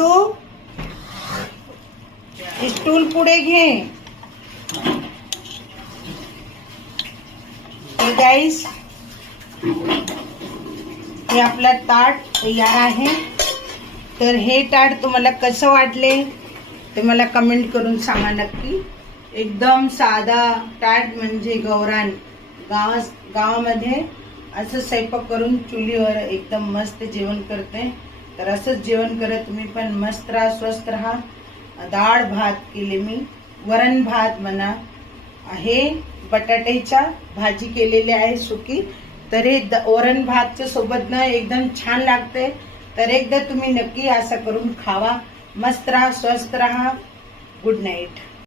तू stool पुढे घे. गाईस, हे आपला ताट तयार आहे. तर हे ताट तुम्हाला कसं वाटले ते मला कमेंट करून सांगा नक्की. एकदम साधा ताट म्हणजे गौराण गावामध्ये असं स्वयंपाक करून चुलीवर एकदम मस्त जेवण करते. तर असंच जेवण करत तुम्ही पण मस्त राहा, स्वस्थ राहा. डाळ भात केले मी, वरण भात म्हणा, हे बटाट्याच्या भाजी केलेली आहे सुकी. तर हे वरण भातच्या सोबत ना एकदम छान लागते. तर एकदा तुम्ही नक्की असं करून खावा. मस्त राहा, स्वस्थ राहा. Good night.